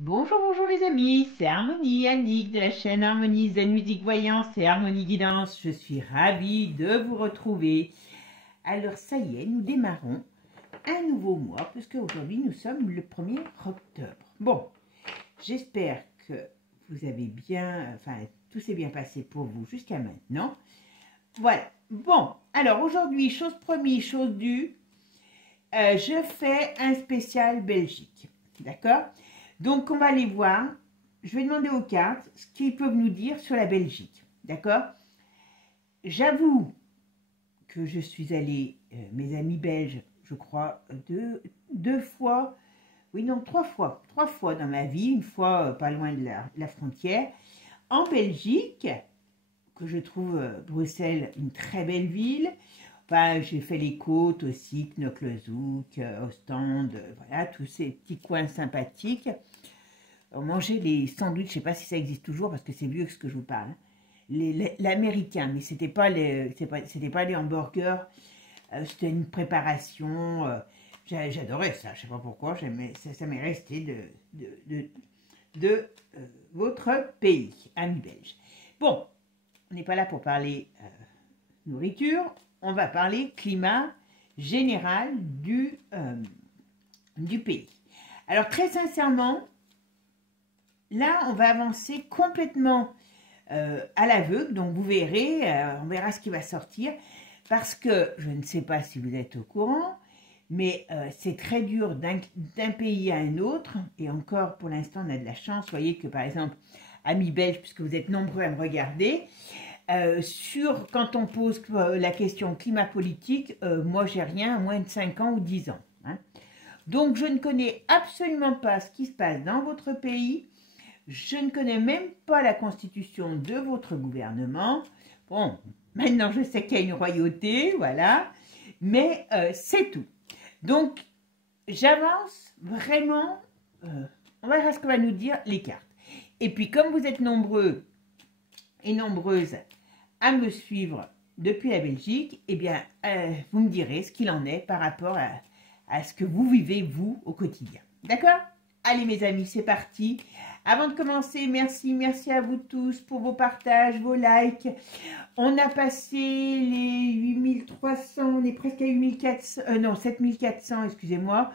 Bonjour, bonjour les amis, c'est Harmonie, Annick de la chaîne Harmonie Zen Musique Voyance et Harmonie Guidance. Je suis ravie de vous retrouver. Alors ça y est, nous démarrons un nouveau mois puisque aujourd'hui nous sommes le 1er octobre. Bon, j'espère que vous avez bien, tout s'est bien passé pour vous jusqu'à maintenant. Voilà, bon, alors aujourd'hui, chose promise, chose due, je fais un spécial Belgique, d'accord? Donc, on va aller voir. Je vais demander aux cartes ce qu'ils peuvent nous dire sur la Belgique. D'accord? J'avoue que je suis allée, mes amis belges, je crois, deux fois, oui, non, trois fois dans ma vie, une fois pas loin de la frontière, en Belgique, que je trouve Bruxelles une très belle ville. Enfin, j'ai fait les côtes aussi, Knokke-le-Zoek, Ostende, voilà, tous ces petits coins sympathiques. On mangeait les sandwichs, je ne sais pas si ça existe toujours parce que c'est vieux que ce que je vous parle. L'américain, mais c'était pas les hamburgers, c'était une préparation. J'adorais ça, je ne sais pas pourquoi, ça m'est resté de votre pays, amis belges. Bon, on n'est pas là pour parler nourriture, on va parler climat général du pays. Alors très sincèrement, là, on va avancer complètement à l'aveugle, donc vous verrez, on verra ce qui va sortir, parce que je ne sais pas si vous êtes au courant, mais c'est très dur d'un pays à un autre, et encore pour l'instant on a de la chance, vous voyez que par exemple, amis belges, puisque vous êtes nombreux à me regarder, quand on pose la question climat politique, moi j'ai rien à moins de 5 ans ou 10 ans. Hein. Donc je ne connais absolument pas ce qui se passe dans votre pays. Je ne connais même pas la constitution de votre gouvernement. Bon, maintenant je sais qu'il y a une royauté, voilà, mais c'est tout. Donc, j'avance vraiment, on verra ce que va nous dire les cartes. Et puis, comme vous êtes nombreux et nombreuses à me suivre depuis la Belgique, eh bien, vous me direz ce qu'il en est par rapport à ce que vous vivez, vous, au quotidien. D'accord ? Allez, mes amis, c'est parti. Avant de commencer, merci à vous tous pour vos partages, vos likes. On a passé les 8300, on est presque à 8400, non, 7400, excusez-moi.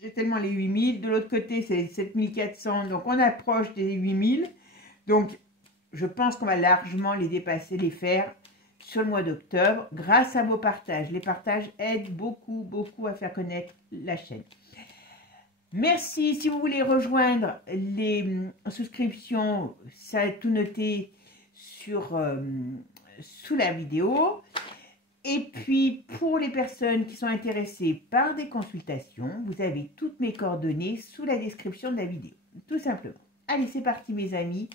J'ai tellement les 8000. De l'autre côté, c'est 7400, donc on approche des 8000. Donc, je pense qu'on va largement les dépasser, les faire sur le mois d'octobre, grâce à vos partages. Les partages aident beaucoup à faire connaître la chaîne. Merci. Si vous voulez rejoindre les souscriptions, ça est tout noté sous la vidéo. Et puis, pour les personnes qui sont intéressées par des consultations, vous avez toutes mes coordonnées sous la description de la vidéo, tout simplement. Allez, c'est parti mes amis.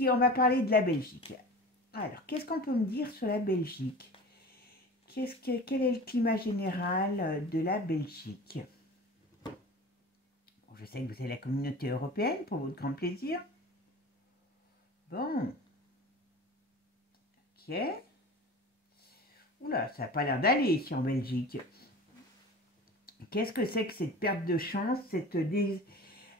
On va parler de la Belgique. Alors, qu'est-ce qu'on peut me dire sur la Belgique? Quel est le climat général de la Belgique? Je sais que vous avez la communauté européenne pour votre grand plaisir. Bon. Ok. Oula, ça n'a pas l'air d'aller ici en Belgique. Qu'est-ce que c'est que cette perte de chance,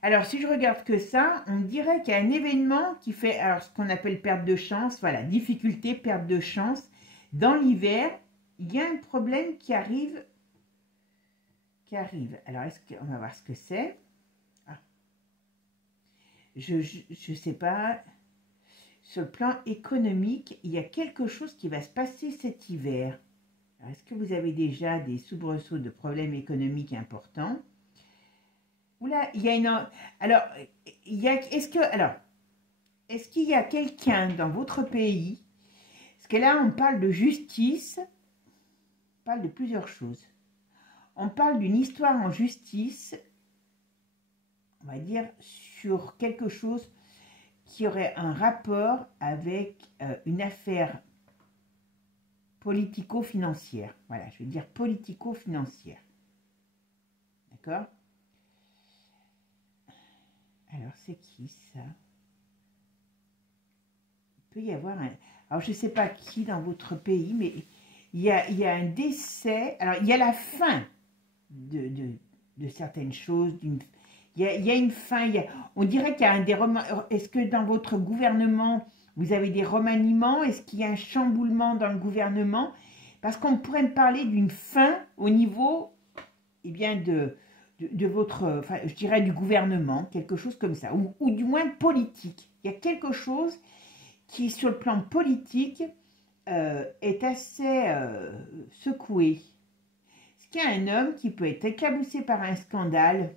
Alors, si je regarde que ça, on me dirait qu'il y a un événement qui fait, alors ce qu'on appelle perte de chance, voilà, difficulté, perte de chance. Dans l'hiver, il y a un problème qui arrive. Alors, on va voir ce que c'est. Je ne sais pas, sur le plan économique, il y a quelque chose qui va se passer cet hiver. Est-ce que vous avez déjà des soubresauts de problèmes économiques importants? Oula, il y a une... Alors, est-ce qu'il y a quelqu'un dans votre pays? Parce que là, on parle de justice, on parle de plusieurs choses. On parle d'une histoire en justice, on va dire, sur quelque chose qui aurait un rapport avec une affaire politico-financière. Voilà, je veux dire politico-financière. D'accord? Alors, c'est qui ça? Il peut y avoir un... Alors, je ne sais pas qui dans votre pays, mais il y a un décès. Alors, il y a la fin de certaines choses. Il il y a une fin, on dirait qu'il y a un des est-ce que dans votre gouvernement, vous avez des remaniements? Est-ce qu'il y a un chamboulement dans le gouvernement? Parce qu'on pourrait me parler d'une fin au niveau, eh bien, de votre, enfin, je dirais du gouvernement, quelque chose comme ça, ou du moins politique. Il y a quelque chose qui, sur le plan politique, est assez secoué. Est-ce qu'il y a un homme qui peut être éclaboussé par un scandale?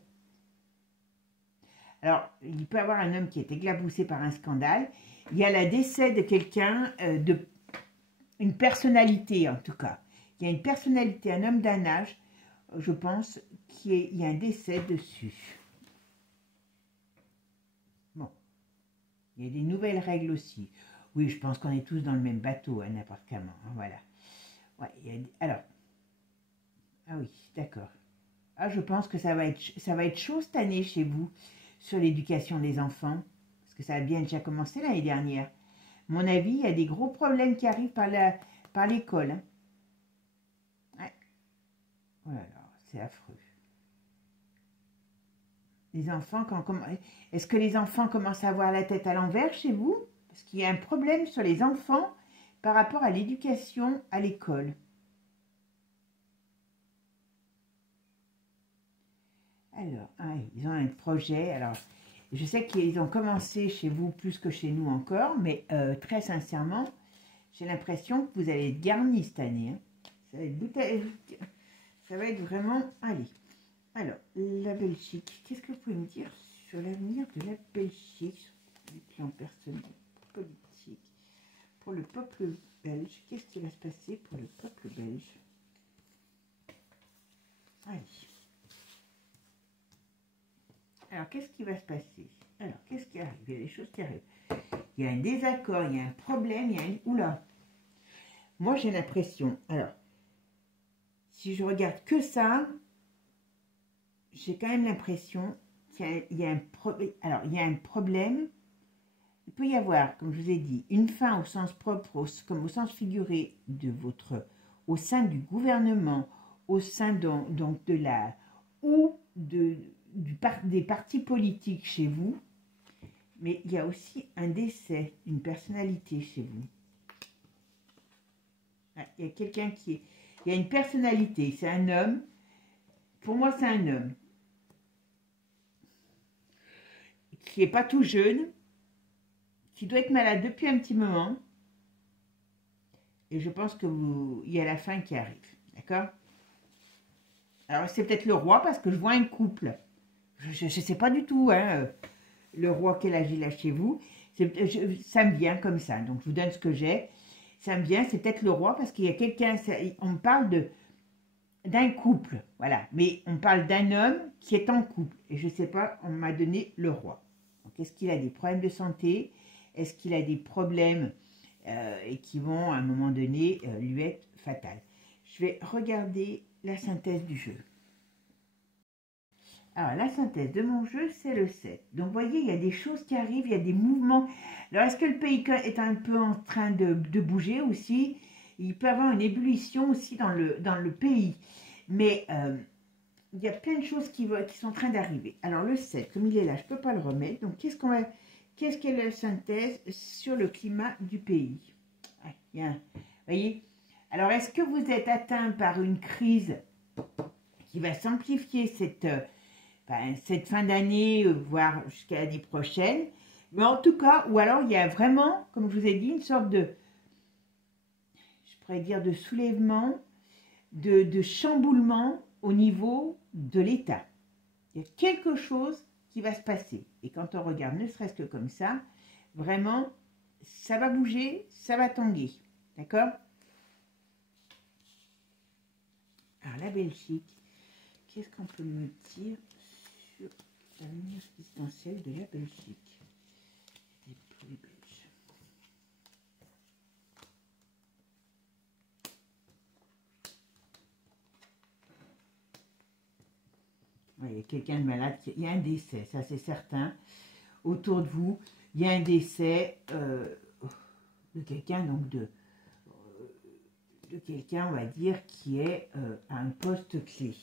Alors, il peut y avoir un homme qui est éclaboussé par un scandale. Il y a le décès de quelqu'un, une personnalité en tout cas. Il y a une personnalité, un homme d'un âge, je pense, il y a un décès dessus. Bon, il y a des nouvelles règles aussi. Oui, je pense qu'on est tous dans le même bateau, hein, n'importe comment. Hein, voilà. Ouais, alors, ah oui, d'accord. Ah, je pense que ça va être chaud cette année chez vous sur l'éducation des enfants, parce que ça a bien déjà commencé l'année dernière. À mon avis, il y a des gros problèmes qui arrivent par l'école. Hein. Ouais. Oh là là, c'est affreux. Les enfants, est-ce que les enfants commencent à avoir la tête à l'envers chez vous? Parce qu'il y a un problème sur les enfants par rapport à l'éducation à l'école. Alors, ils ont un projet. Alors, je sais qu'ils ont commencé chez vous plus que chez nous encore, mais très sincèrement, j'ai l'impression que vous allez être garnis cette année. Hein. Ça va être vraiment... Allez. Alors, la Belgique. Qu'est-ce que vous pouvez me dire sur l'avenir de la Belgique, sur le plan personnel, politique, pour le peuple belge? Qu'est-ce qui va se passer pour le peuple belge? Allez. Alors, qu'est-ce qui va se passer? Alors, qu'est-ce qui arrive? Il y a des choses qui arrivent. Il y a un désaccord, il y a un problème, il y a un... Oula! Moi, j'ai l'impression... Alors, si je regarde que ça, j'ai quand même l'impression qu'il y a un problème. Alors, il y a un problème. Il peut y avoir, comme je vous ai dit, une fin au sens propre, comme au sens figuré de votre... au sein du gouvernement, au sein donc de la... ou des partis politiques chez vous, mais il y a aussi un décès d'une personnalité chez vous. Il y a quelqu'un qui est... Il y a une personnalité, c'est un homme. Pour moi, c'est un homme qui n'est pas tout jeune, qui doit être malade depuis un petit moment. Et je pense que il y a la fin qui arrive. D'accord? Alors, c'est peut-être le roi parce que je vois un couple. Je ne sais pas du tout, hein, le roi, quel âge il a chez vous. Ça me vient comme ça. Donc, je vous donne ce que j'ai. Ça me vient, c'est peut-être le roi parce qu'il y a quelqu'un, on me parle d'un couple, voilà. Mais on parle d'un homme qui est en couple. Et je ne sais pas, on m'a donné le roi. Donc, est-ce qu'il a des problèmes de santé? Est-ce qu'il a des problèmes et qui vont, à un moment donné, lui être fatals? Je vais regarder la synthèse du jeu. Alors, la synthèse de mon jeu, c'est le 7. Donc, vous voyez, il y a des choses qui arrivent, il y a des mouvements. Alors, est-ce que le pays est un peu en train de bouger aussi? Il peut y avoir une ébullition aussi dans le pays. Mais il y a plein de choses qui sont en train d'arriver. Alors, le 7, comme il est là, je ne peux pas le remettre. Donc, qu'est-ce qu'est la synthèse sur le climat du pays? Vous voyez? Alors, est-ce que vous êtes atteint par une crise qui va s'amplifier cette fin d'année, voire jusqu'à l'année prochaine? Mais en tout cas, ou alors il y a vraiment, comme je vous ai dit, une sorte de, je pourrais dire, de soulèvement, de chamboulement au niveau de l'État. Il y a quelque chose qui va se passer. Et quand on regarde, ne serait-ce que comme ça, vraiment, ça va bouger, ça va tanguer. D'accord? Alors, la Belgique, qu'est-ce qu'on peut me dire sur l'avenir existentiel de la Belgique? Les plus belges. Ouais, il y a quelqu'un de malade, il y a un décès, ça c'est certain. Autour de vous, il y a un décès de quelqu'un, donc de quelqu'un, on va dire, qui est à un poste clé.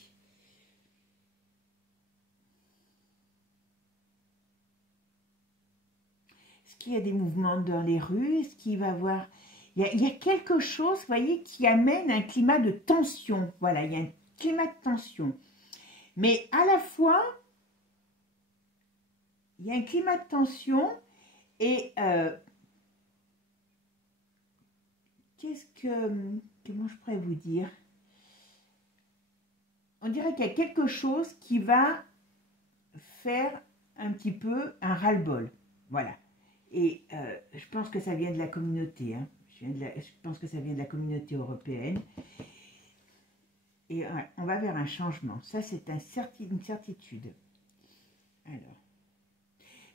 qu'il y a des mouvements dans les rues? Est-ce qu'il va y avoir... Il y a quelque chose, vous voyez, qui amène un climat de tension. Voilà, il y a un climat de tension. Mais à la fois, il y a un climat de tension et comment je pourrais vous dire? On dirait qu'il y a quelque chose qui va faire un petit peu un ras-le-bol. Voilà. Et je pense que ça vient de la communauté. Hein. Je pense que ça vient de la communauté européenne. Et ouais, on va vers un changement. Ça, c'est une certitude. Alors.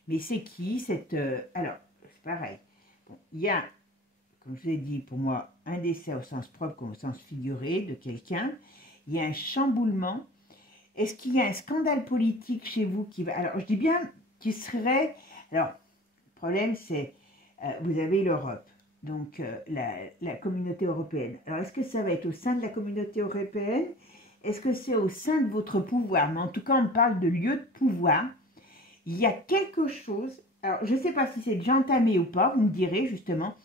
Mais c'est qui cette... alors, c'est pareil. Bon, il y a, comme je vous ai dit, pour moi, un décès au sens propre comme au sens figuré de quelqu'un. Il y a un chamboulement. Est-ce qu'il y a un scandale politique chez vous qui va... Alors, je dis bien qu'il serait... Alors, le problème, c'est... vous avez l'Europe, donc la communauté européenne. Alors, est-ce que ça va être au sein de la communauté européenne? Est-ce que c'est au sein de votre pouvoir? Mais en tout cas, on parle de lieu de pouvoir. Il y a quelque chose... Alors, je ne sais pas si c'est déjà entamé ou pas, vous me direz justement.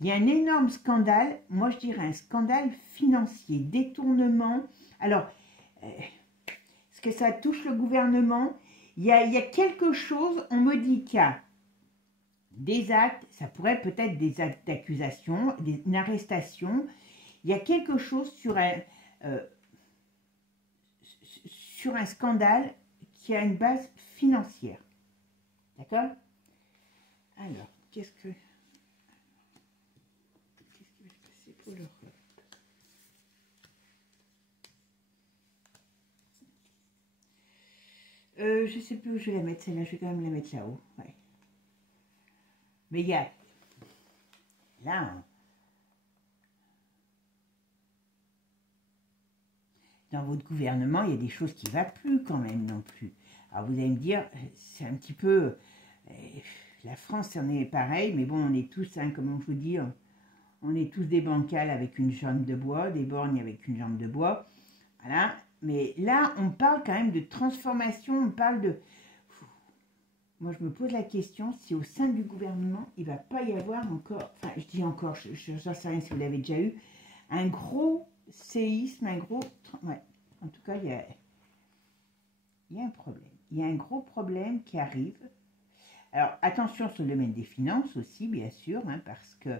Il y a un énorme scandale, moi je dirais un scandale financier, détournement. Alors... est-ce que ça touche le gouvernement? Il y a quelque chose, on me dit qu'il y a des actes, ça pourrait peut-être des actes d'accusation, une arrestation. Il y a quelque chose sur un scandale qui a une base financière. D'accord? Alors, qu'est-ce qui va se passer pour l'Europe? Je ne sais plus où je vais la mettre, celle-là, je vais quand même la mettre là-haut. Ouais. Mais il y a... Là, hein, dans votre gouvernement, il y a des choses qui ne vont plus quand même non plus. Alors vous allez me dire, c'est un petit peu... la France, c'en est pareil, mais bon, on est tous, hein, comment vous dire, on est tous des bancals avec une jambe de bois, des borgnes avec une jambe de bois. Voilà. Mais là, on parle quand même de transformation, on parle de... Moi, je me pose la question si au sein du gouvernement, il ne va pas y avoir encore, enfin, je dis encore, je ne sais rien si vous l'avez déjà eu, un gros séisme, un gros... Ouais, en tout cas, il y a un problème. Il y a un gros problème qui arrive. Alors, attention sur le domaine des finances aussi, bien sûr, hein, parce que...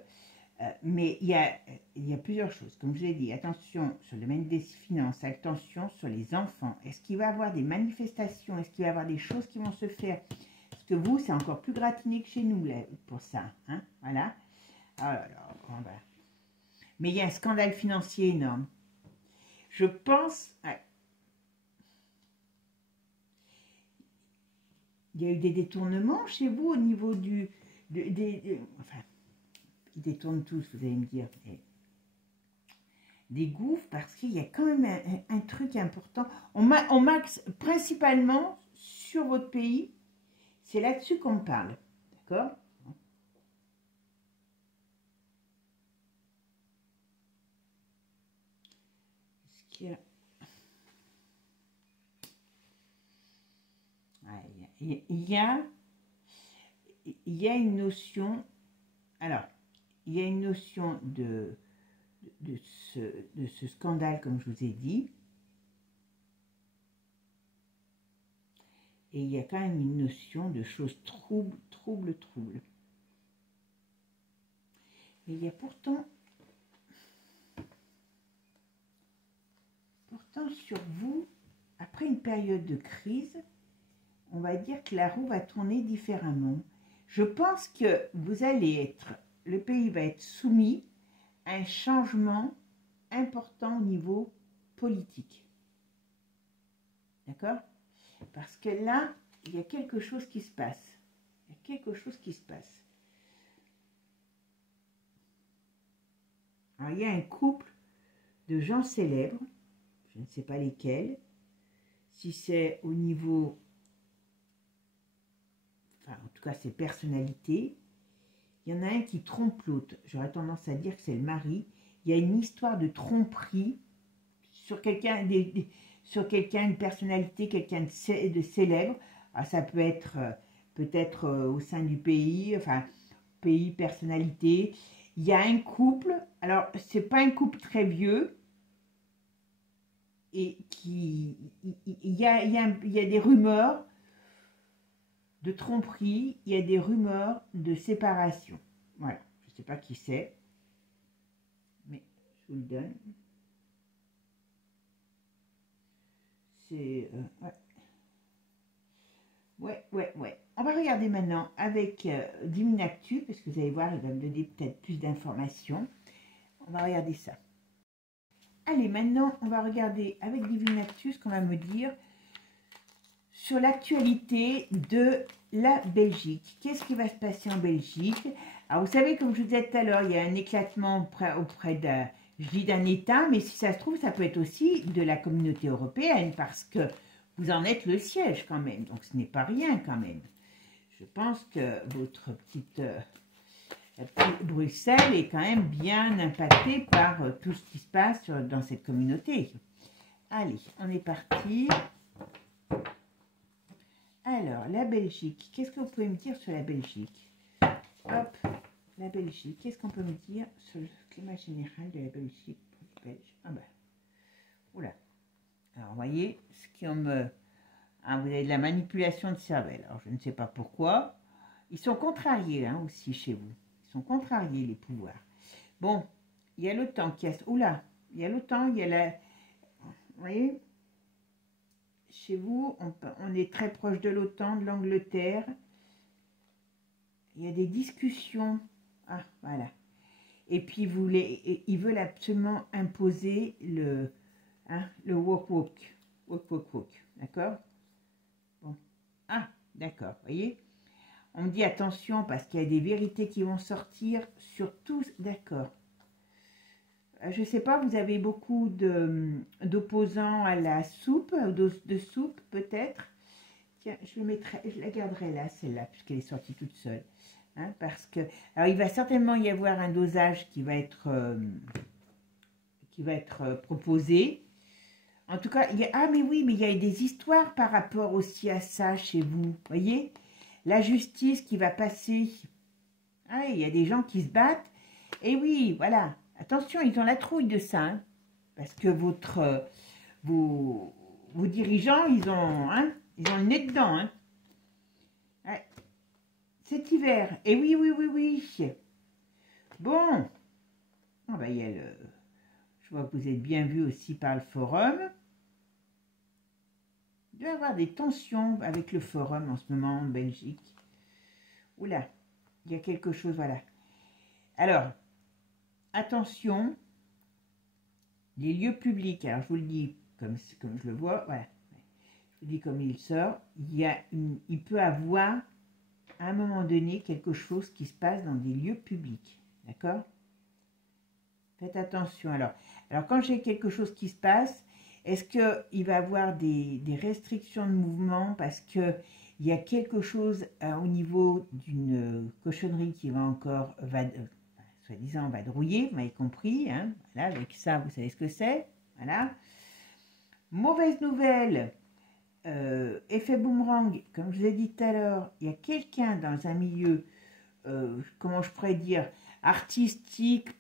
mais il y a plusieurs choses. Comme je l'ai dit, attention sur le domaine des finances, attention sur les enfants. Est-ce qu'il va y avoir des manifestations? Est-ce qu'il va y avoir des choses qui vont se faire? Parce que vous, c'est encore plus gratiné que chez nous là, pour ça. Hein, voilà. Alors, mais il y a un scandale financier énorme. Je pense... Ouais. Il y a eu des détournements chez vous au niveau du... enfin, ils détournent tous, vous allez me dire. Des gouffres, parce qu'il y a quand même un truc important. On maxe principalement sur votre pays. C'est là-dessus qu'on parle. D'accord? Est-ce qu'il y a... Il y a une notion... Alors, il y a une notion de ce scandale, comme je vous ai dit. Et il y a quand même une notion de choses troubles. Mais il y a pourtant sur vous, après une période de crise, on va dire que la roue va tourner différemment. Je pense que vous allez être, le pays va être soumis à un changement important au niveau politique. D'accord? Parce que là, il y a quelque chose qui se passe. Il y a quelque chose qui se passe. Alors, il y a un couple de gens célèbres, je ne sais pas lesquels, si c'est au niveau, enfin, en tout cas, c'est personnalité. Il y en a un qui trompe l'autre. J'aurais tendance à dire que c'est le mari. Il y a une histoire de tromperie sur quelqu'un, une personnalité, quelqu'un de célèbre. Alors, ça peut être peut-être au sein du pays. Enfin, pays, personnalité. Il y a un couple, alors c'est pas un couple très vieux, et il y a des rumeurs de tromperie, il y a des rumeurs de séparation. Voilà, je ne sais pas qui c'est, mais je vous le donne. C'est... ouais. On va regarder maintenant avec Divinactu, parce que vous allez voir, il va me donner peut-être plus d'informations. On va regarder ça. Allez, maintenant, on va regarder avec Divinactu ce qu'on va me dire sur l'actualité de la Belgique. Qu'est-ce qui va se passer en Belgique? Alors, vous savez, comme je vous disais tout à l'heure, il y a un éclatement auprès d'un, je dis d'un État, mais si ça se trouve, ça peut être aussi de la communauté européenne, parce que vous en êtes le siège quand même, donc ce n'est pas rien quand même. Je pense que votre petite Bruxelles est quand même bien impactée par tout ce qui se passe dans cette communauté. Allez, on est parti. Alors, la Belgique, qu'est-ce que vous pouvez me dire sur la Belgique? Hop, la Belgique, qu'est-ce qu'on peut me dire sur le climat général de la Belgique pour les Belges? Ah ben, oula. Alors, vous voyez, ce qui me... Ah, vous avez de la manipulation de cervelle. Alors, je ne sais pas pourquoi. Ils sont contrariés hein, aussi chez vous. Ils sont contrariés, les pouvoirs. Bon, il y a l'OTAN qui a... Oula, il y a l'OTAN, il y a la... Vous voyez? Chez vous, on est très proche de l'OTAN, de l'Angleterre. Il y a des discussions. Ah, voilà. Et puis, ils veulent absolument imposer le walk. D'accord? Bon. Ah, d'accord. Vous voyez? On me dit attention parce qu'il y a des vérités qui vont sortir sur tous. D'accord. Je ne sais pas, vous avez beaucoup d'opposants à la soupe, de soupe peut-être. Tiens, je la garderai là, celle-là, puisqu'elle est sortie toute seule. Hein, parce que, alors il va certainement y avoir un dosage qui va être proposé. En tout cas, ah mais oui, mais il y a des histoires par rapport aussi à ça chez vous. Voyez, la justice qui va passer. Ah, il y a des gens qui se battent. Et oui, voilà. Attention, ils ont la trouille de ça, hein, parce que vos dirigeants, ils ont le nez dedans. Hein. Ouais. Cet hiver. Et oui. Bon. Oh, bah, je vois que vous êtes bien vu aussi par le forum. Il doit y avoir des tensions avec le forum en ce moment en Belgique. Oula, il y a quelque chose, voilà. Alors, attention, les lieux publics, alors je vous le dis comme je le vois, voilà, je vous dis comme il sort, il peut avoir à un moment donné quelque chose qui se passe dans des lieux publics, d'accord? Faites attention. Alors quand j'ai quelque chose qui se passe, est-ce qu'il va y avoir des restrictions de mouvement parce qu'il y a quelque chose au niveau d'une cochonnerie qui va encore... soi-disant vadrouiller, vous m'avez compris, hein, voilà, avec ça, vous savez ce que c'est, voilà. Mauvaise nouvelle, effet boomerang, comme je vous ai dit tout à l'heure, il y a quelqu'un dans un milieu, comment je pourrais dire, artistique,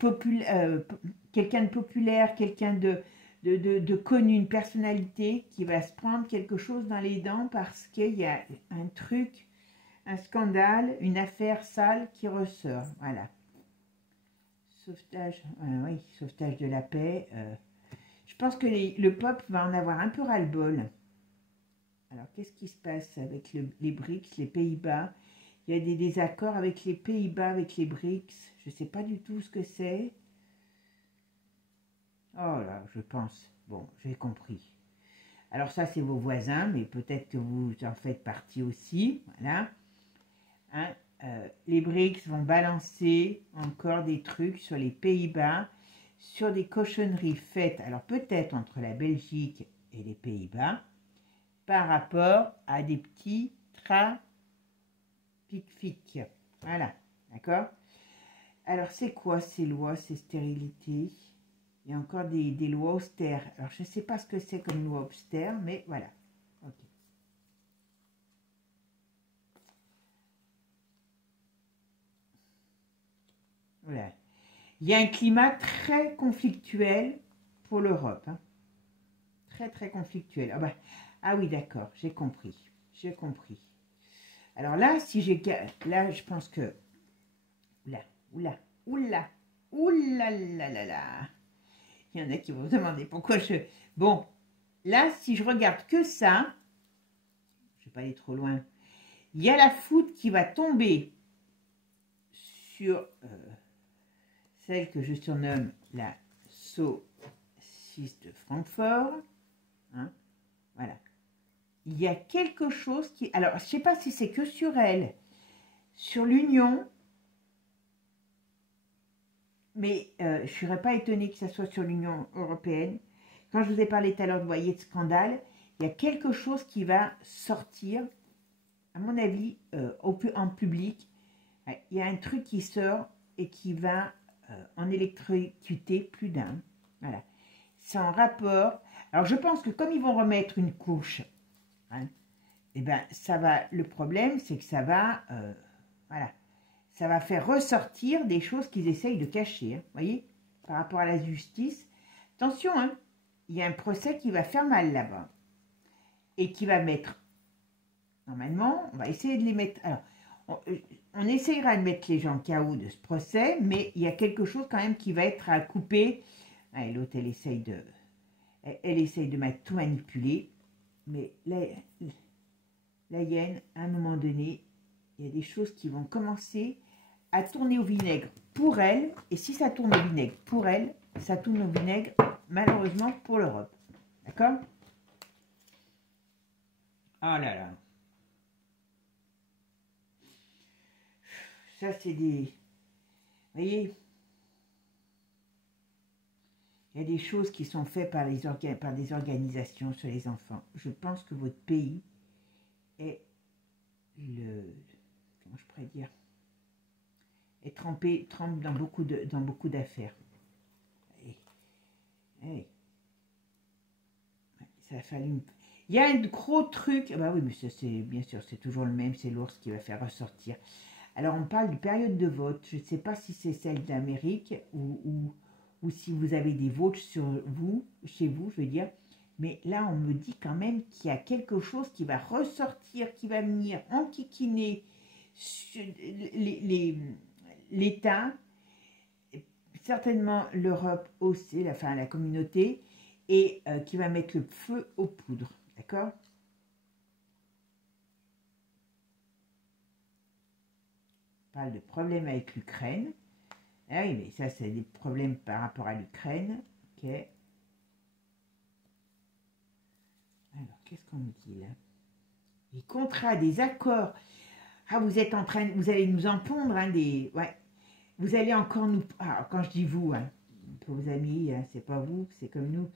quelqu'un de populaire, quelqu'un de connu, une personnalité qui va se prendre quelque chose dans les dents parce qu'il y a un truc, un scandale, une affaire sale qui ressort, voilà. Sauvetage, oui, sauvetage de la paix. Je pense que le peuple va en avoir un peu ras-le-bol. Alors, qu'est-ce qui se passe avec les BRICS, les Pays-Bas? Il y a des désaccords avec les Pays-Bas, avec les BRICS. Je ne sais pas du tout ce que c'est. Oh là, je pense. Bon, j'ai compris. Alors ça, c'est vos voisins, mais peut-être que vous en faites partie aussi. Voilà. Hein? Les BRICS vont balancer encore des trucs sur les Pays-Bas, sur des cochonneries faites, alors peut-être entre la Belgique et les Pays-Bas, par rapport à des petits trafics. Voilà, d'accord? Alors c'est quoi ces lois, ces stérilités? Il y a encore des lois austères. Alors je ne sais pas ce que c'est comme loi austère, mais voilà. Ok. Voilà. Il y a un climat très conflictuel pour l'Europe. Hein. Très, très conflictuel. Ah, bah, ah oui, d'accord, j'ai compris. J'ai compris. Alors là, si j'ai... Là, je pense que... Oula, oula, oula, oula, là, là, là. Il y en a qui vont se demander pourquoi je... Bon, là, si je regarde que ça, je ne vais pas aller trop loin, il y a la foudre qui va tomber sur celle que je surnomme la saucisse de Francfort. Hein, voilà. Il y a quelque chose qui... Alors, je ne sais pas si c'est que sur elle, sur l'Union, mais je ne serais pas étonnée que ça soit sur l'Union européenne. Quand je vous ai parlé tout à l'heure, vous voyez, de scandale, il y a quelque chose qui va sortir, à mon avis, en public. Il y a un truc qui sort et qui va en électrocuter plus d'un. Voilà. C'est en rapport... Alors, je pense que comme ils vont remettre une couche, hein, eh ben, ça va... Le problème, c'est que ça va... voilà. Ça va faire ressortir des choses qu'ils essayent de cacher. Hein, voyez, par rapport à la justice. Attention, hein, il y a un procès qui va faire mal là-bas. Et qui va mettre... Normalement, on va essayer de les mettre... Alors, on essayera de mettre les gens KO de ce procès, mais il y a quelque chose quand même qui va être à couper. Ah, l'autre, elle essaye de tout manipuler. Mais la hyène, à un moment donné, il y a des choses qui vont commencer à tourner au vinaigre pour elle. Et si ça tourne au vinaigre pour elle, ça tourne au vinaigre malheureusement pour l'Europe. D'accord? Oh là là. Ça, c'est des... Vous voyez, il y a des choses qui sont faites par des organisations sur les enfants. Je pense que votre pays est comment je pourrais dire, est trempe dans beaucoup d'affaires. Ça a fallu... Il y a un gros truc... Bah oui, mais ça, c'est bien sûr, c'est toujours le même, c'est l'ours qui va faire ressortir. Alors, on parle de période de vote. Je ne sais pas si c'est celle d'Amérique ou si vous avez des votes chez vous, je veux dire. Mais là, on me dit quand même qu'il y a quelque chose qui va ressortir, qui va venir enquiquiner l'État, certainement l'Europe aussi, la communauté, et qui va mettre le feu aux poudres. D'accord ? Parle de problèmes avec l'Ukraine. Ah oui, mais ça, c'est des problèmes par rapport à l'Ukraine. Ok. Alors, qu'est-ce qu'on me dit là? Les contrats, des accords. Ah, vous êtes en train, vous allez nous en pondre, hein, des... Ouais. Vous allez encore nous... Ah, quand je dis vous, hein, pour vos amis, hein, c'est pas vous, c'est comme nous.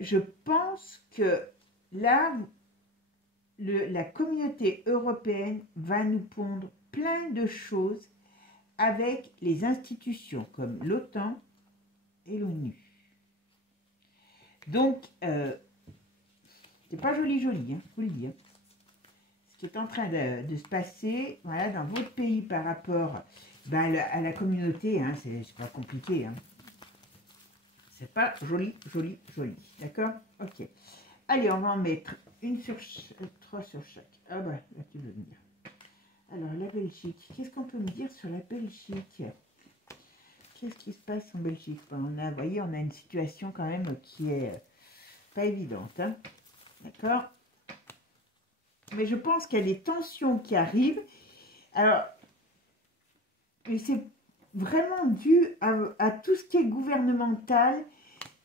Je pense que là, la communauté européenne va nous pondre plein de choses avec les institutions comme l'OTAN et l'ONU. Donc, c'est pas joli, hein, je vous le dis. Hein. Ce qui est en train de se passer, voilà, dans votre pays par rapport à la communauté, hein, c'est pas compliqué. Hein. C'est pas joli. D'accord? Ok. Allez, on va en mettre trois sur chaque. Ah bah, là tu veux venir. Alors, la Belgique. Qu'est-ce qu'on peut me dire sur la Belgique? Qu'est-ce qui se passe en Belgique? Vous voyez, on a une situation quand même qui est pas évidente. Hein. D'accord? Mais je pense qu'il y a des tensions qui arrivent. Alors, c'est vraiment dû à tout ce qui est gouvernemental.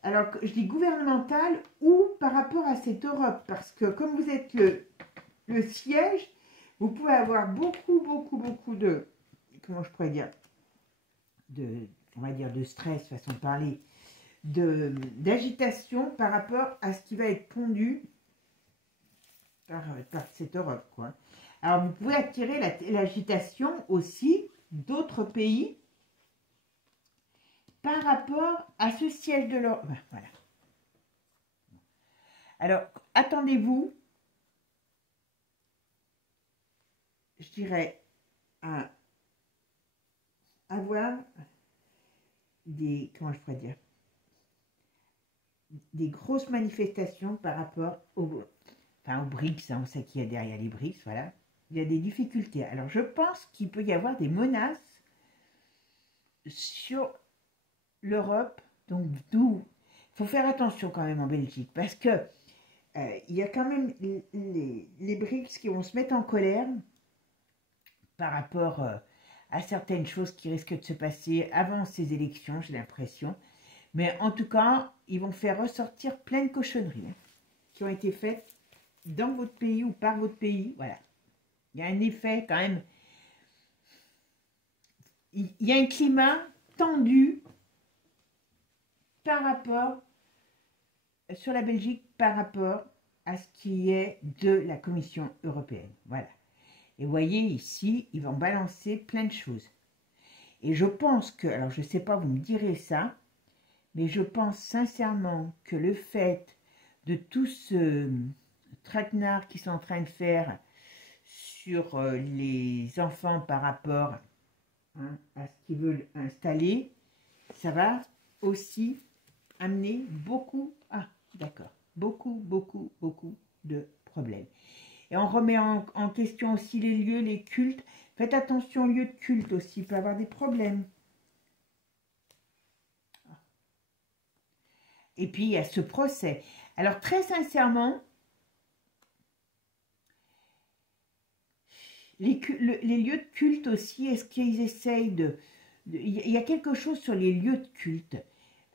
Alors, je dis gouvernemental ou par rapport à cette Europe. Parce que comme vous êtes le siège, vous pouvez avoir beaucoup de... Comment je pourrais dire? On va dire de stress, façon de parler. D'agitation par rapport à ce qui va être pondu par cette Europe, quoi. Alors, vous pouvez attirer l'agitation aussi d'autres pays par rapport à ce siège de l'Europe. Voilà. Alors, attendez-vous, je dirais, à avoir comment je pourrais dire, des grosses manifestations par rapport aux BRICS, hein, on sait qu'il y a derrière les BRICS, voilà. Il y a des difficultés. Alors, je pense qu'il peut y avoir des menaces sur l'Europe. Donc, d'où il faut faire attention quand même en Belgique, parce que il y a quand même les BRICS qui vont se mettre en colère par rapport à certaines choses qui risquent de se passer avant ces élections, j'ai l'impression. Mais en tout cas, ils vont faire ressortir plein de cochonneries qui ont été faites dans votre pays ou par votre pays. Voilà. Il y a un effet quand même. Il y a un climat tendu par rapport sur la Belgique par rapport à ce qui est de la Commission européenne. Voilà. Et vous voyez ici, ils vont balancer plein de choses. Et je pense que, alors je ne sais pas, vous me direz ça, mais je pense sincèrement que le fait de tout ce traquenard qu'ils sont en train de faire sur les enfants par rapport à ce qu'ils veulent installer, ça va aussi amener beaucoup, beaucoup de problèmes. Et on remet en question aussi les lieux, les cultes. Faites attention aux lieux de culte aussi, il peut y avoir des problèmes. Et puis, il y a ce procès. Alors, très sincèrement, les lieux de culte aussi, est-ce qu'ils essayent il y a quelque chose sur les lieux de culte.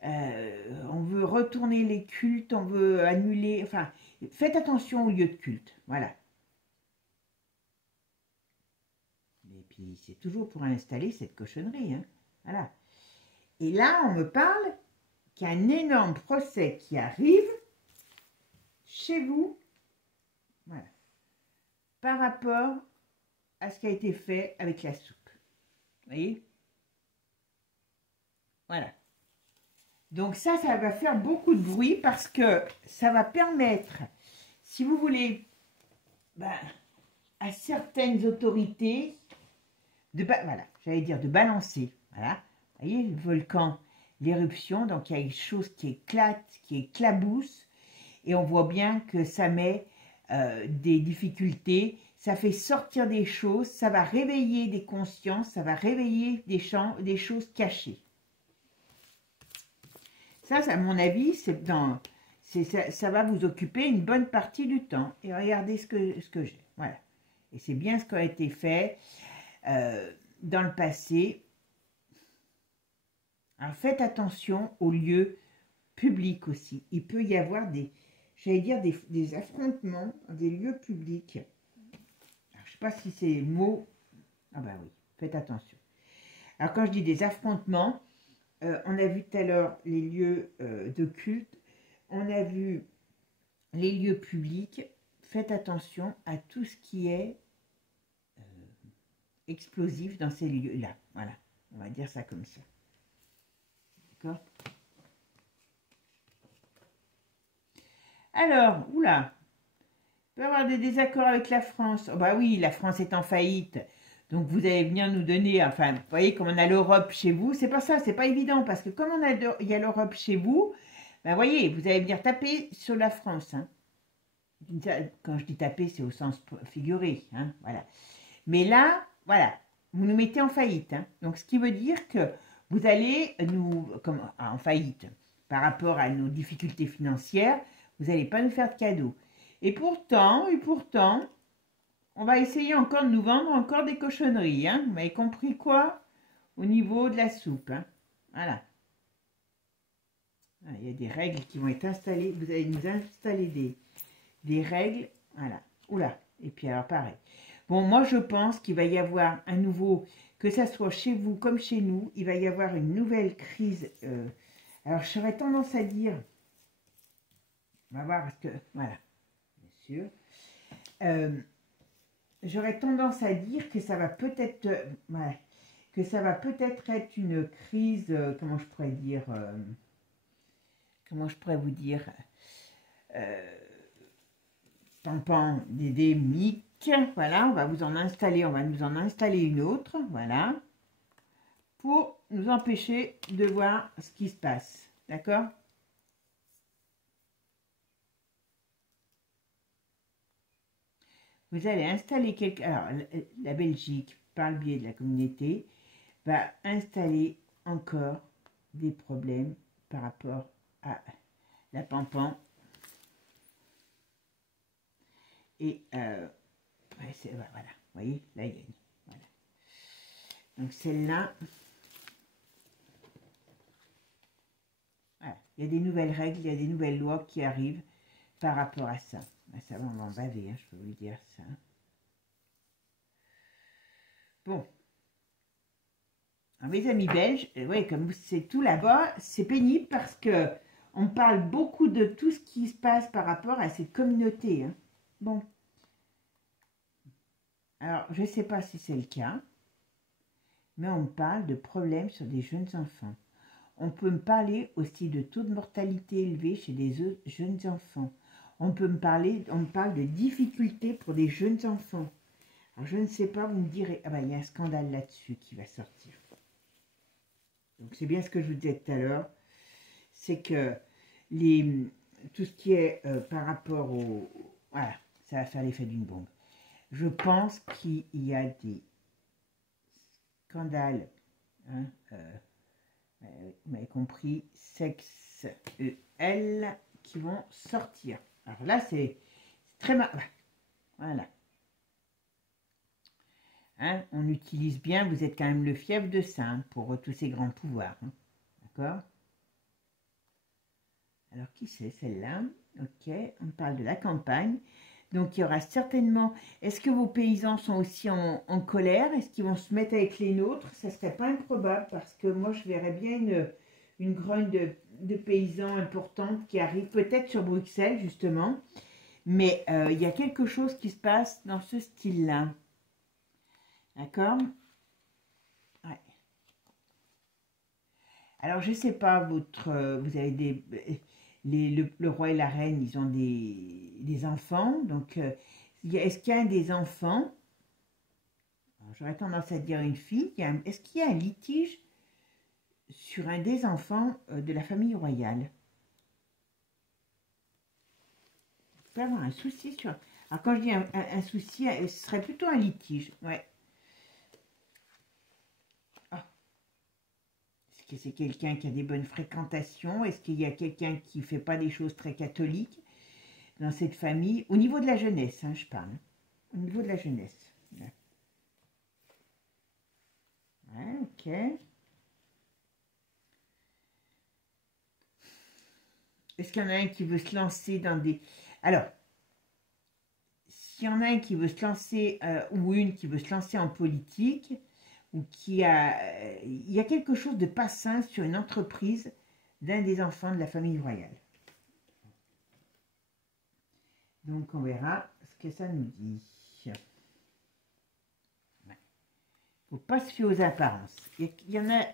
On veut retourner les cultes, on veut annuler... Enfin, faites attention aux lieux de culte. Voilà. Et puis, c'est toujours pour installer cette cochonnerie. Hein. Voilà. Et là, on me parle qu'il y a un énorme procès qui arrive chez vous. Voilà. Par rapport à ce qui a été fait avec la soupe. Vous voyez? Voilà. Donc ça va faire beaucoup de bruit parce que ça va permettre, si vous voulez, à certaines autorités voilà, j'allais dire de balancer. Voilà. Vous voyez, le volcan, l'éruption, donc il y a quelque chose qui éclate, qui éclabousse, et on voit bien que ça met des difficultés, ça fait sortir des choses, ça va réveiller des consciences, ça va réveiller des choses cachées. Ça, à mon avis, ça va vous occuper une bonne partie du temps. Et regardez ce que j'ai. Voilà. Et c'est bien ce qui a été fait dans le passé. Alors, faites attention aux lieux publics aussi. Il peut y avoir des affrontements dans des lieux publics. Alors, je ne sais pas si c'est le mot. Ah ben oui, faites attention. Alors, quand je dis des affrontements, on a vu tout à l'heure les lieux de culte, on a vu les lieux publics. Faites attention à tout ce qui est explosif dans ces lieux-là. Voilà, on va dire ça comme ça. D'accord? Alors, oula, il peut y avoir des désaccords avec la France. Oh bah oui, la France est en faillite. Donc vous allez venir nous donner, enfin, vous voyez comme on a l'Europe chez vous, c'est pas ça, c'est pas évident, parce que comme il y a l'Europe chez vous, ben voyez, vous allez venir taper sur la France. Hein. Quand je dis taper, c'est au sens figuré, hein, voilà. Mais là, voilà, vous nous mettez en faillite. Hein. Donc ce qui veut dire que vous allez en faillite, par rapport à nos difficultés financières, vous n'allez pas nous faire de cadeaux. Et pourtant, on va essayer encore de nous vendre encore des cochonneries. Hein. Vous m'avez compris quoi? Au niveau de la soupe. Hein. Voilà. Il y a des règles qui vont être installées. Vous allez nous installer des règles. Voilà. Oula. Et puis alors pareil. Bon, moi je pense qu'il va y avoir un nouveau, que ça soit chez vous comme chez nous, il va y avoir une nouvelle crise. Alors j'aurais tendance à dire, on va voir parce que, voilà, bien sûr. J'aurais tendance à dire que ça va peut-être être une crise, comment je pourrais vous dire, pandémique. Voilà, on va nous en installer une autre, voilà, pour nous empêcher de voir ce qui se passe. D'accord? Vous allez installer quelqu'un. Alors, la Belgique, par le biais de la communauté, va installer encore des problèmes par rapport à la pampan. Et ouais, voilà, vous voyez, là il y a une. Voilà. Donc celle-là, voilà, il y a des nouvelles règles, il y a des nouvelles lois qui arrivent par rapport à ça. Ça va, on va en baver, hein, je peux vous dire ça. Bon. Alors, mes amis belges, ouais, comme c'est tout là-bas, c'est pénible parce que on parle beaucoup de tout ce qui se passe par rapport à cette communauté. Hein. Bon. Alors, je ne sais pas si c'est le cas, mais on me parle de problèmes sur des jeunes enfants. On peut me parler aussi de taux de mortalité élevé chez des jeunes enfants. On me parle de difficultés pour des jeunes enfants. Alors, je ne sais pas, vous me direz, ah ben, il y a un scandale là-dessus qui va sortir. Donc, c'est bien ce que je vous disais tout à l'heure, c'est que tout ce qui est par rapport au... Voilà, ça va faire l'effet d'une bombe. Je pense qu'il y a des scandales, hein, vous m'avez compris, sexe EL qui vont sortir. Alors là, c'est très mal. Voilà. Hein, on utilise bien, vous êtes quand même le fief de ça hein, pour tous ces grands pouvoirs. Hein. D'accord? Alors, qui c'est celle-là? Ok, on parle de la campagne. Donc, il y aura certainement... Est-ce que vos paysans sont aussi en colère? Est-ce qu'ils vont se mettre avec les nôtres? Ça ne serait pas improbable parce que moi, je verrais bien une grogne de paysans importante qui arrive peut-être sur Bruxelles, justement. Mais il y a quelque chose qui se passe dans ce style-là. D'accord? Ouais. Alors, je ne sais pas, vous avez des... le roi et la reine, ils ont des enfants. Donc, est-ce qu'il y a un des enfants? J'aurais tendance à dire une fille. Est-ce qu'il y a un litige sur un des enfants de la famille royale? Il peut y avoir un souci sur... Alors, quand je dis un souci, ce serait plutôt un litige. Ouais. Est-ce que c'est quelqu'un qui a des bonnes fréquentations? Est-ce qu'il y a quelqu'un qui ne fait pas des choses très catholiques dans cette famille? Au niveau de la jeunesse, hein, je parle. Au niveau de la jeunesse. Ouais, ok. Est-ce qu'il y en a un qui veut se lancer dans des... Alors, s'il y en a un qui veut se lancer, ou une qui veut se lancer en politique, ou qui a... il y a quelque chose de pas sain sur une entreprise d'un des enfants de la famille royale. Donc, on verra ce que ça nous dit. Il ne faut pas se fier aux apparences. Il y en a...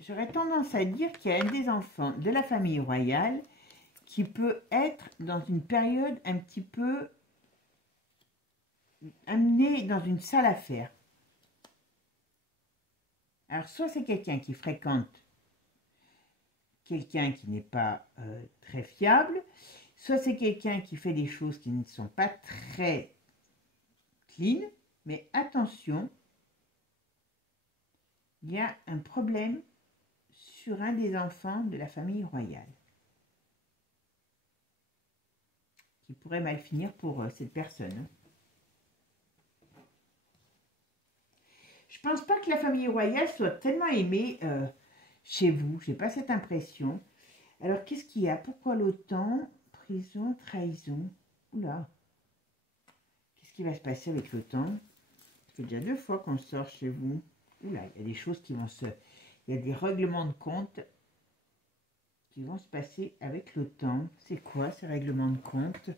J'aurais tendance à dire qu'il y a un des enfants de la famille royale qui peut être dans une période un petit peu amené dans une sale affaire. Alors, soit c'est quelqu'un qui fréquente quelqu'un qui n'est pas très fiable, soit c'est quelqu'un qui fait des choses qui ne sont pas très clean, mais attention, il y a un problème sur un des enfants de la famille royale qui pourrait mal finir pour cette personne. Je pense pas que la famille royale soit tellement aimée chez vous. J'ai pas cette impression. Alors, qu'est-ce qu'il y a? Pourquoi l'OTAN? Prison, trahison. Oula. Qu'est-ce qui va se passer avec l'OTAN? Ça fait déjà 2 fois qu'on sort chez vous. Oula, il y a des choses qui vont se... Il y a des règlements de compte qui vont se passer avec l'OTAN. C'est quoi ces règlements de compte?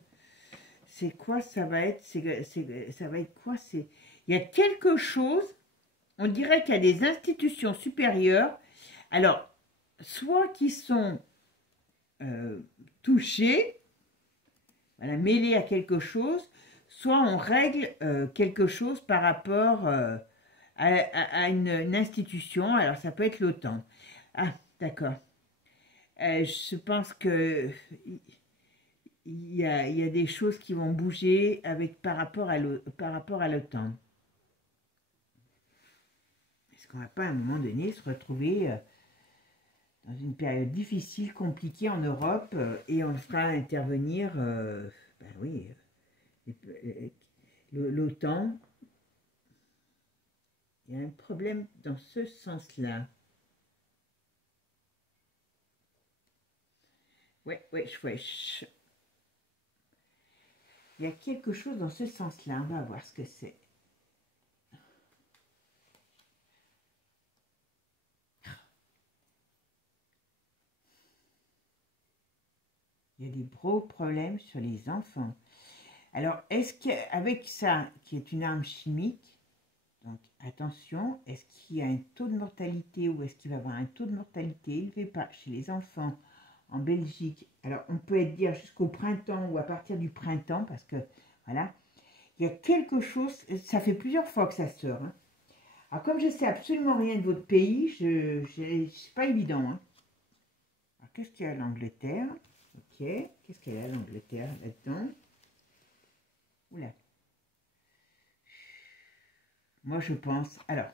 C'est quoi ça va être? Ça va être quoi? Il y a quelque chose, on dirait qu'il y a des institutions supérieures, alors, soit qui sont touchées, voilà, mêlées à quelque chose, soit on règle quelque chose par rapport à une institution. Alors, ça peut être l'OTAN. Ah, d'accord. Je pense que il y a des choses qui vont bouger par rapport à l'OTAN. Est-ce qu'on va pas à un moment donné se retrouver dans une période difficile, compliquée en Europe, et on fera intervenir, ben oui, l'OTAN. Il y a un problème dans ce sens-là. Ouais, wesh, wesh. Il y a quelque chose dans ce sens-là. On va voir ce que c'est. Il y a des gros problèmes sur les enfants. Alors, est-ce qu'avec ça, qui est une arme chimique, donc attention, est-ce qu'il y a un taux de mortalité ou est-ce qu'il va y avoir un taux de mortalité élevé chez les enfants en Belgique? Alors, on peut dire jusqu'au printemps ou à partir du printemps, parce que, voilà, il y a quelque chose, ça fait plusieurs fois que ça sort. Hein. Alors, comme je sais absolument rien de votre pays, c'est pas évident. Hein. Alors, qu'est-ce qu'il y a à l'Angleterre? Ok, qu'est-ce qu'il y a à l'Angleterre là-dedans? Oula. Moi, je pense, alors,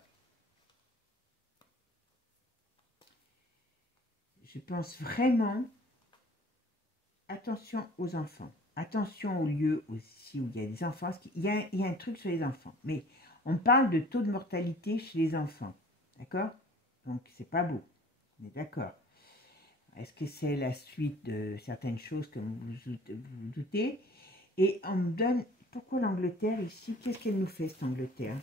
je pense vraiment, attention aux enfants, attention aux lieux aussi où il y a des enfants, parce qu'il y a un truc sur les enfants, mais on parle de taux de mortalité chez les enfants, d'accord? Donc, c'est pas beau, on est d'accord. Est-ce que c'est la suite de certaines choses que vous doutez? Et on me donne, pourquoi l'Angleterre ici? Qu'est-ce qu'elle nous fait, cette Angleterre?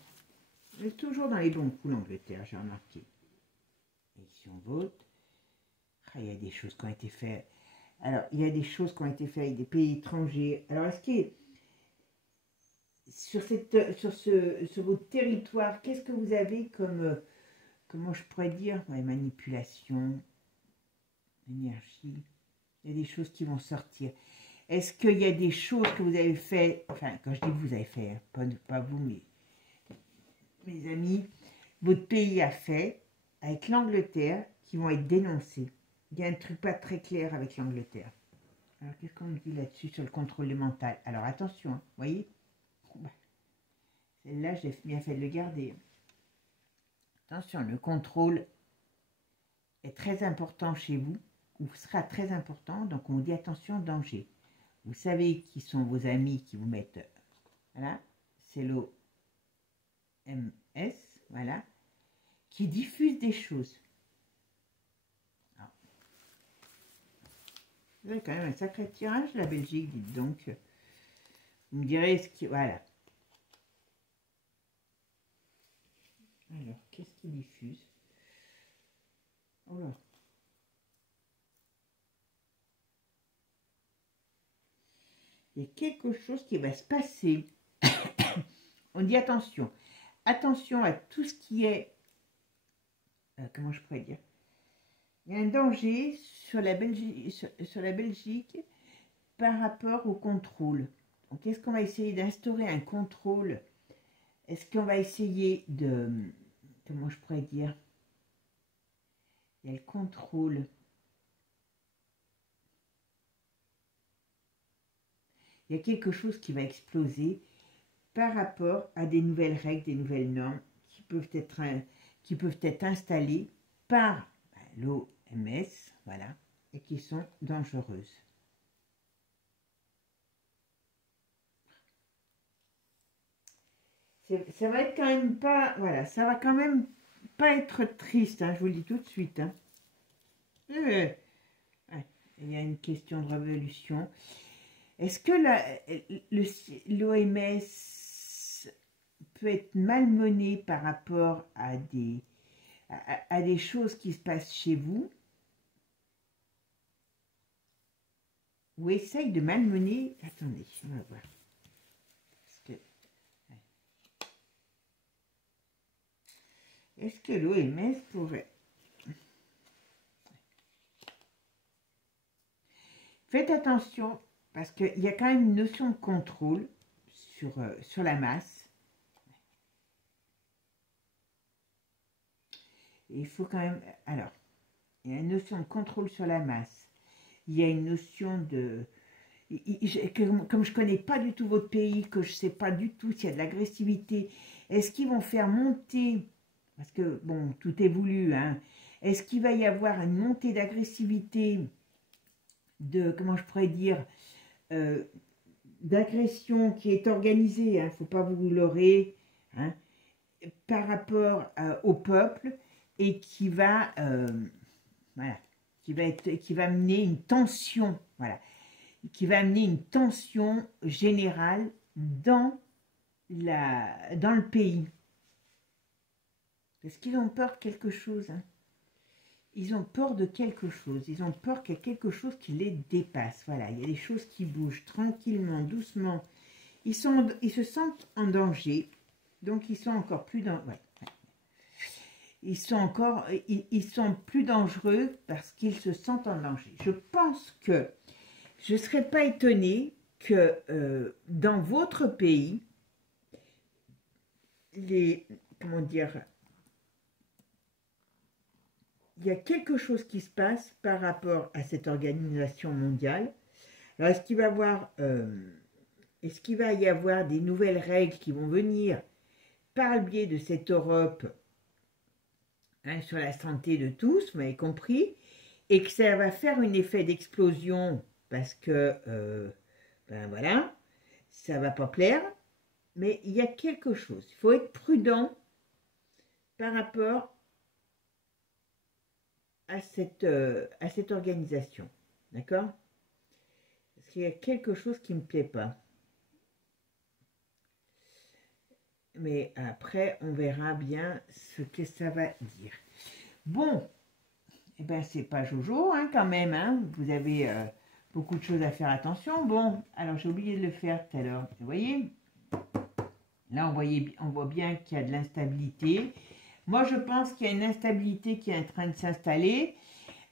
Elle est toujours dans les bons coups, l'Angleterre, j'ai remarqué. Et si on vote, il y a des choses qui ont été faites. Alors, il y a des choses qui ont été faites avec des pays étrangers. Alors, est-ce que sur votre territoire, qu'est-ce que vous avez comme, comment je pourrais dire, ouais, manipulation, énergie, il y a des choses qui vont sortir. Est-ce qu'il y a des choses que vous avez fait, enfin, quand je dis vous avez fait, hein, pas vous, mais mes amis, votre pays a fait avec l'Angleterre qui vont être dénoncés. Il y a un truc pas très clair avec l'Angleterre. Alors, qu'est-ce qu'on me dit là-dessus sur le contrôle mental? Alors, attention, hein, vous voyez, celle-là, j'ai bien fait de le garder. Attention, le contrôle est très important chez vous, ou sera très important, donc on dit attention, danger. Vous savez qui sont vos amis qui vous mettent, voilà, c'est l'OMS, voilà, qui diffuse des choses. Alors, vous avez quand même un sacré tirage, la Belgique, dites donc. Vous me direz ce qui, voilà. Alors, qu'est-ce qui diffuse? Oh là. Il y a quelque chose qui va se passer. On dit attention. Attention à tout ce qui est... comment je pourrais dire? Il y a un danger sur la Belgique par rapport au contrôle. Donc, est-ce qu'on va essayer d'instaurer un contrôle? Est-ce qu'on va essayer de... Comment je pourrais dire? Il y a le contrôle. Il y a quelque chose qui va exploser par rapport à des nouvelles règles, des nouvelles normes qui peuvent être installées par l'OMS, voilà, et qui sont dangereuses. Ça va être quand même pas, voilà, ça va quand même pas être triste, hein, je vous le dis tout de suite. Hein. Ouais, il y a une question de révolution. Est-ce que l'OMS peut être malmenée par rapport à des choses qui se passent chez vous, ou essaye de malmener? Attendez, on va voir. Est-ce que l'OMS pourrait... Faites attention, parce qu'il y a quand même une notion de contrôle sur la masse. il faut quand même... Alors, il y a une notion de contrôle sur la masse. Il y a une notion de... Comme je ne connais pas du tout votre pays, que je ne sais pas du tout s'il y a de l'agressivité, est-ce qu'ils vont faire monter... Parce que, bon, tout est voulu, hein. Est-ce qu'il va y avoir une montée d'agressivité, de, comment je pourrais dire, d'agression qui est organisée, il ne faut pas vous leurrer, hein, par rapport au peuple, et qui va, voilà, qui va amener une tension, voilà, qui va amener une tension générale dans le pays. Parce qu'ils ont peur de quelque chose, hein. Ils ont peur de quelque chose. Ils ont peur qu'il y ait quelque chose qui les dépasse. Voilà, il y a des choses qui bougent tranquillement, doucement. Ils se sentent en danger. Donc, ils sont encore plus ils sont plus dangereux parce qu'ils se sentent en danger. Je pense que je ne serais pas étonnée que dans votre pays, comment dire, il y a quelque chose qui se passe par rapport à cette organisation mondiale. Alors, est-ce qu'il va y avoir des nouvelles règles qui vont venir par le biais de cette Europe, hein, sur la santé de tous, vous m'avez compris, et que ça va faire un effet d'explosion parce que, ben voilà, ça ne va pas plaire, mais il y a quelque chose. Il faut être prudent par rapport à cette organisation, d'accord? Parce qu'il y a quelque chose qui ne me plaît pas. Mais après, on verra bien ce que ça va dire. Bon, eh ben c'est pas Jojo, hein, quand même, hein. Vous avez beaucoup de choses à faire attention. Bon, alors j'ai oublié de le faire tout à l'heure. Vous voyez? Là, on voit bien qu'il y a de l'instabilité. Moi, je pense qu'il y a une instabilité qui est en train de s'installer.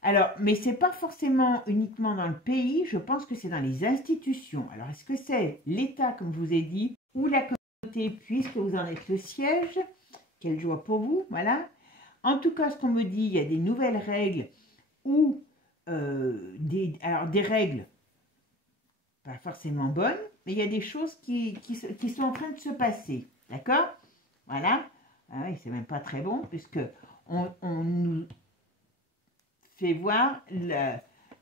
Alors, mais ce n'est pas forcément uniquement dans le pays, je pense que c'est dans les institutions. Alors, est-ce que c'est l'État, comme je vous ai dit, ou la communauté, puisque vous en êtes le siège? Quelle joie pour vous, voilà. En tout cas, ce qu'on me dit, il y a des nouvelles règles, ou des règles pas forcément bonnes, mais il y a des choses qui sont en train de se passer, d'accord? Voilà. Ah oui, c'est même pas très bon, puisque on nous fait voir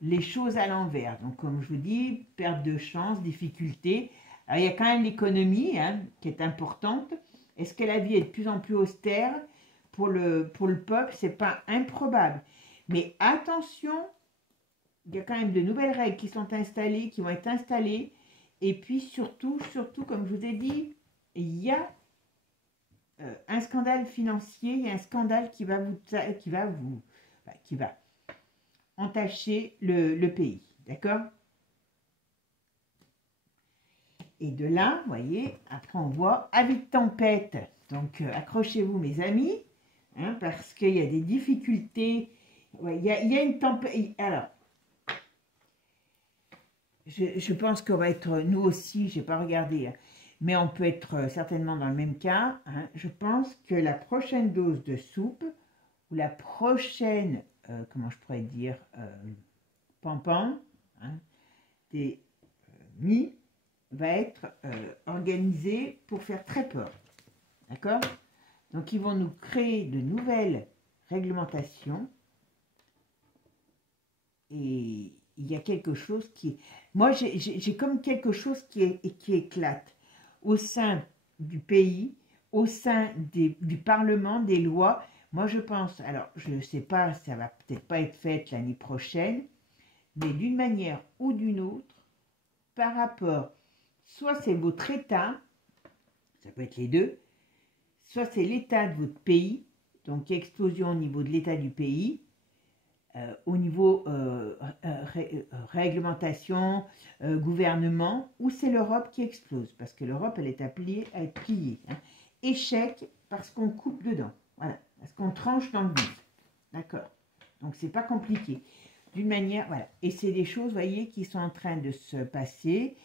les choses à l'envers. Donc, comme je vous dis, perte de chance, difficulté. Alors, il y a quand même l'économie, hein, qui est importante. Est-ce que la vie est de plus en plus austère pour le peuple? C'est pas improbable. Mais attention, il y a quand même de nouvelles règles qui sont installées, qui vont être installées. Et puis, surtout, comme je vous ai dit, il y a un scandale financier, il y a un scandale qui va entacher le pays, d'accord? Et de là, vous voyez, après on voit avis de tempête. Donc accrochez-vous mes amis, hein, parce qu'il y a des difficultés. Ouais, il y a une tempête. Alors, je pense qu'on va être, nous aussi, je n'ai pas regardé, hein, mais on peut être certainement dans le même cas, hein. Je pense que la prochaine dose de soupe, ou la prochaine, comment je pourrais dire, pampan, hein, des mi, va être organisée pour faire très peur. D'accord? Donc, ils vont nous créer de nouvelles réglementations. Et il y a quelque chose qui... Moi, j'ai comme quelque chose qui éclate au sein du pays, au sein du Parlement, des lois. Moi, je pense, alors, je ne sais pas, ça va peut-être pas être fait l'année prochaine, mais d'une manière ou d'une autre, par rapport, soit c'est votre État, ça peut être les deux, soit c'est l'état de votre pays, donc explosion au niveau de l'état du pays, au niveau réglementation, gouvernement, ou c'est l'Europe qui explose, parce que l'Europe, elle est appelée à être pliée. Hein. Échec, parce qu'on coupe dedans, voilà, parce qu'on tranche dans le vide, d'accord? Donc, c'est pas compliqué. D'une manière, voilà. Et c'est des choses, vous voyez, qui sont en train de se passer,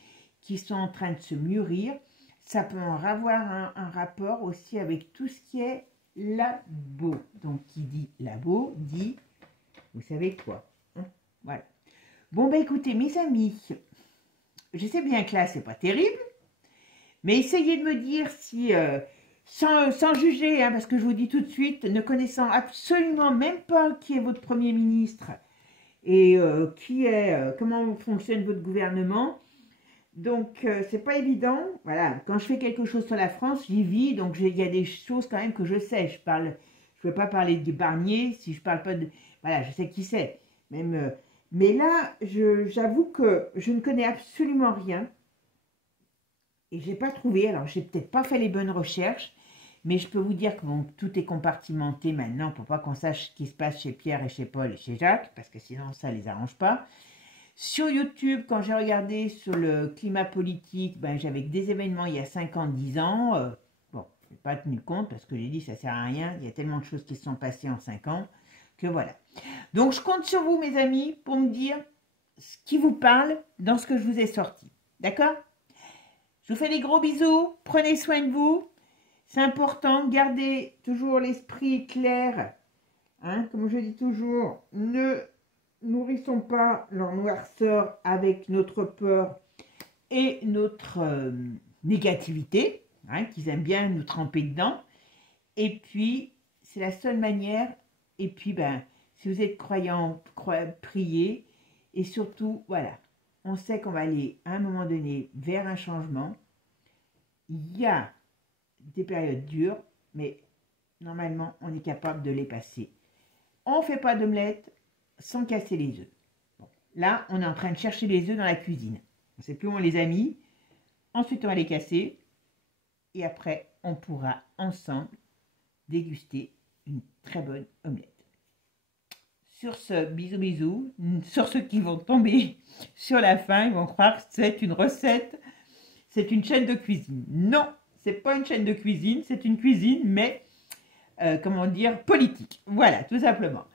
qui sont en train de se mûrir. Ça peut en avoir un rapport aussi avec tout ce qui est labo. Donc, qui dit labo, dit, vous savez quoi. Hein, voilà. Bon, ben écoutez, mes amis, je sais bien que là, c'est pas terrible, mais essayez de me dire si, sans juger, hein, parce que je vous dis tout de suite, ne connaissant absolument même pas qui est votre Premier ministre et comment fonctionne votre gouvernement, donc c'est pas évident. Voilà, quand je fais quelque chose sur la France, j'y vis, donc il y a des choses quand même que je sais. Je peux pas parler du Barnier si je parle pas de, voilà, je sais qui c'est, même. Mais là, j'avoue que je ne connais absolument rien. Et je n'ai pas trouvé, alors j'ai peut-être pas fait les bonnes recherches, mais je peux vous dire que bon, tout est compartimenté maintenant pour pas qu'on sache ce qui se passe chez Pierre et chez Paul et chez Jacques, parce que sinon ça les arrange pas. Sur YouTube, quand j'ai regardé sur le climat politique, ben, j'avais des événements il y a 5 ans, 10 ans. Bon, je n'ai pas tenu compte parce que j'ai dit ça sert à rien, il y a tellement de choses qui se sont passées en 5 ans que voilà. Donc je compte sur vous mes amis pour me dire ce qui vous parle dans ce que je vous ai sorti. D'accord ? Je vous fais des gros bisous, prenez soin de vous. C'est important, gardez toujours l'esprit clair. Hein, comme je dis toujours, ne nourrissons pas leur noirceur avec notre peur et notre négativité, hein, qu'ils aiment bien nous tremper dedans. Et puis, c'est la seule manière. Et puis, ben, si vous êtes croyant, priez. Et surtout, voilà, on sait qu'on va aller à un moment donné vers un changement. Il y a des périodes dures, mais normalement, on est capable de les passer. On ne fait pas d'omelette sans casser les œufs. Bon, là, on est en train de chercher les œufs dans la cuisine. On ne sait plus où on les a mis. Ensuite, on va les casser. Et après, on pourra ensemble déguster une très bonne omelette. Sur ce, bisous bisous. Sur ceux qui vont tomber sur la fin, ils vont croire que c'est une recette. C'est une chaîne de cuisine. Non, c'est pas une chaîne de cuisine. C'est une cuisine, mais, comment dire, politique. Voilà, tout simplement.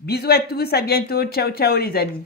Bisous à tous, à bientôt. Ciao, ciao les amis.